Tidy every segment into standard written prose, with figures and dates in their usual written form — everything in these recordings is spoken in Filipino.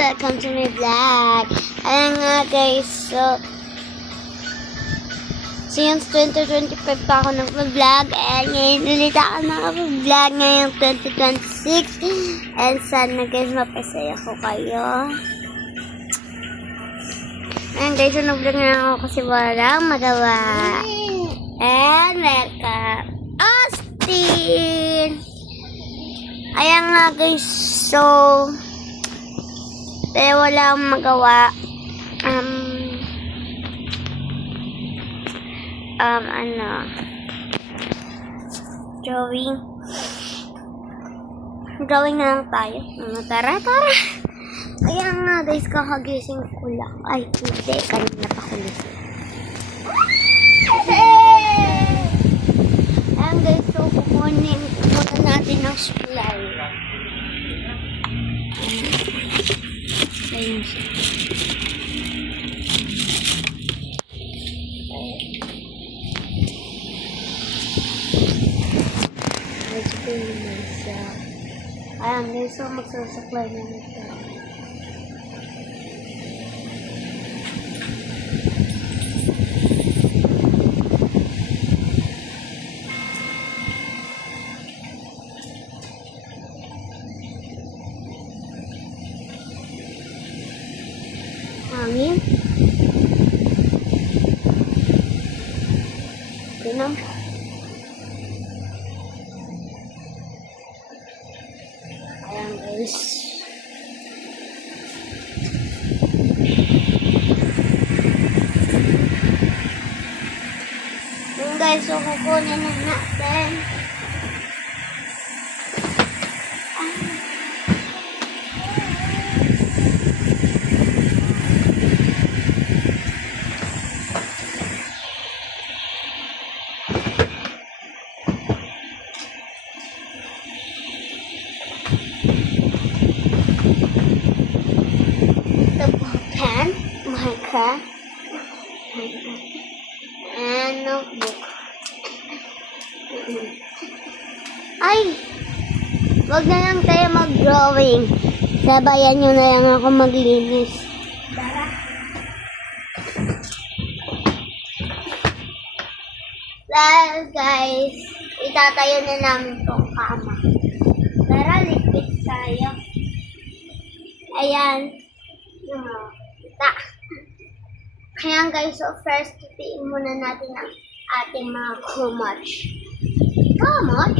welcome to my vlog. Ayan nga guys, so since 2025 pa ako nag-vlog, and ngayon ulit ako nag-vlog ngayong 2026. And sana guys, mapasaya ko kayo. Ayan guys, so nag-vlog na ako kasi walang magawa. And welcome, Austin! Ayan nga guys, so pero wala akong magawa. Drawing na lang tayo. Tara. Ayan nga guys, kakagising ko lang. Ay, hindi, kanina pa ko lang. Ayan guys, so kukunin muna natin ang supply. Ayun siya. Ayan guys, so magsasaklay na nito. Hangin. Pinang. Ayan guys. Ayan guys, so kukunin na natin. And notebook. Ay! Wag na lang tayo mag-drawing. Sabayan nyo na lang ako maglinis. Well guys, itatayo na namin tong kama. Tara, lipit tayo. Ayan. Kaya guys, so first, titiin muna natin ang ating mga kumach. Kumach?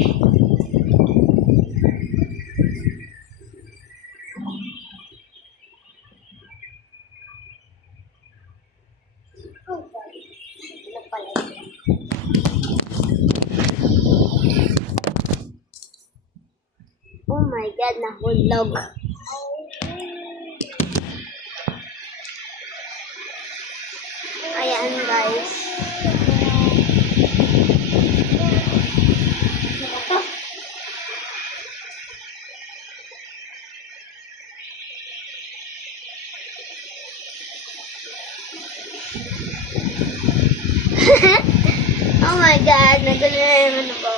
Oh my God, nahulog. Ayan guys. Oh my God, nagulo na naman ako.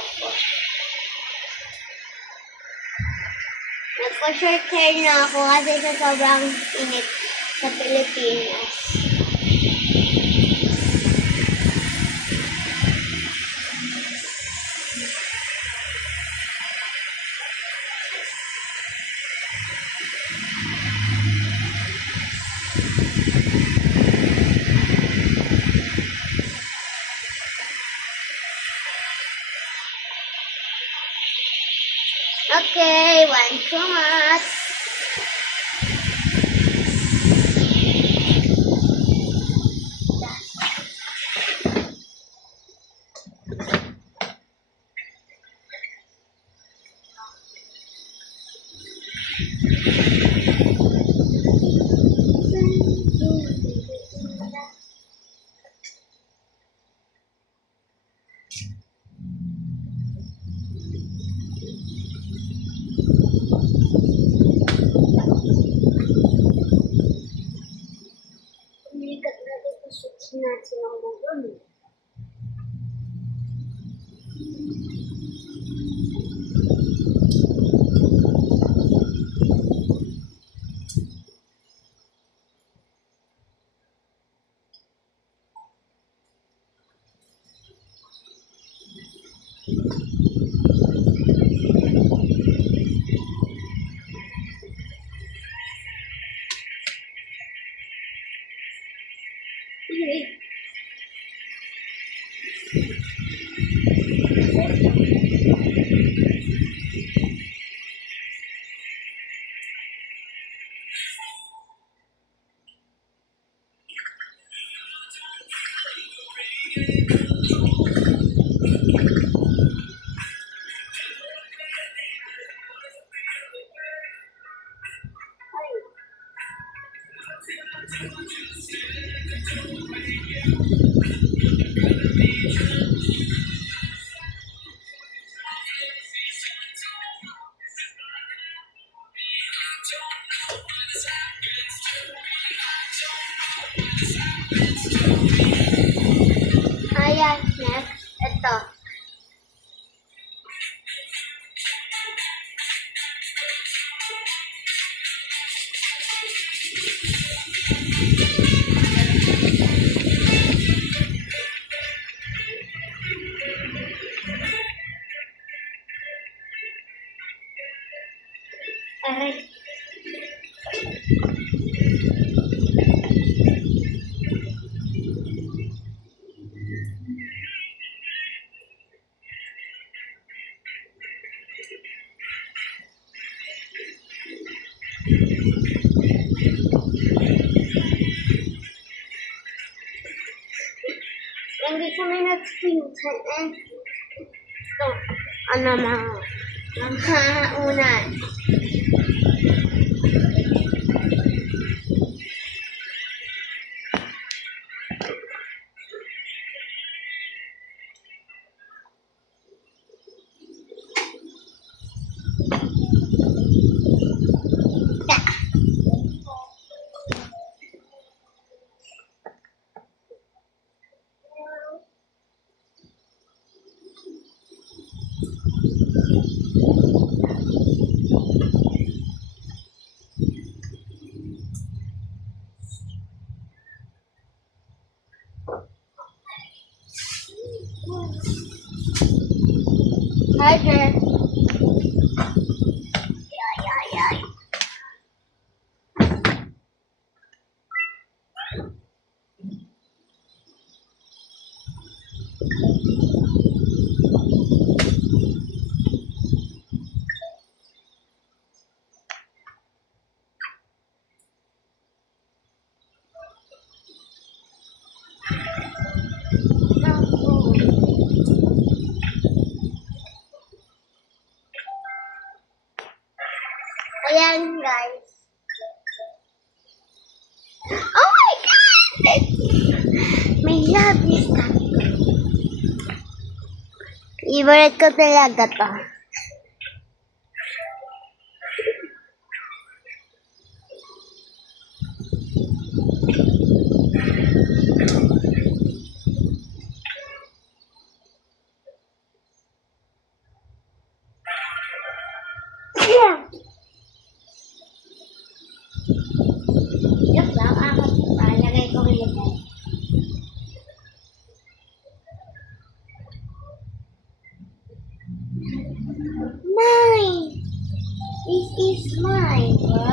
Nagpa-short hair na ako kasi sa sobrang init sa Pilipinas. Okay, one kumach. Ayan, next. Ito. Aray. Hindi kami nag-pinsan eh. Ito. Ano mga unan. Hi there. Ay. Ayan, guys. Oh my God! May love this tattoo. Favorite ko talaga to. Yeah. Joke lang, ako. Palagay ko ngayon. Mine! This is mine, bro.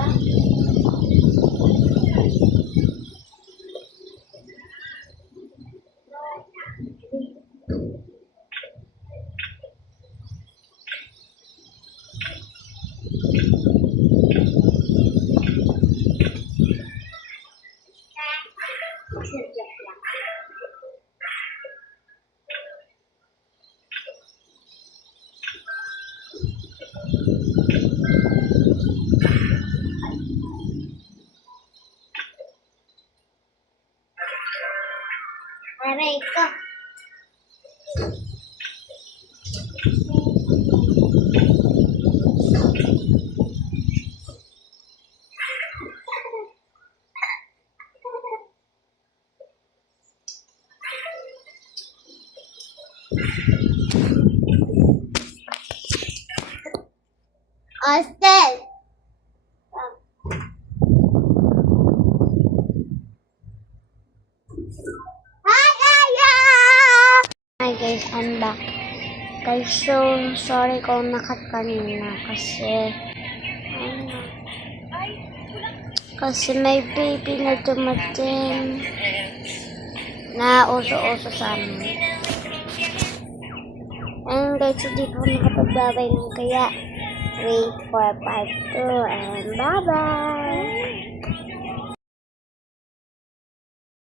Aray ko. Austin! Hi guys, I'm back. Guys, so sorry kung nakat kanina kasi may baby na dumating. na uso-uso sa amin. And guys, hindi ko nakapagbabay ng kaya wait for part 2 and bye-bye!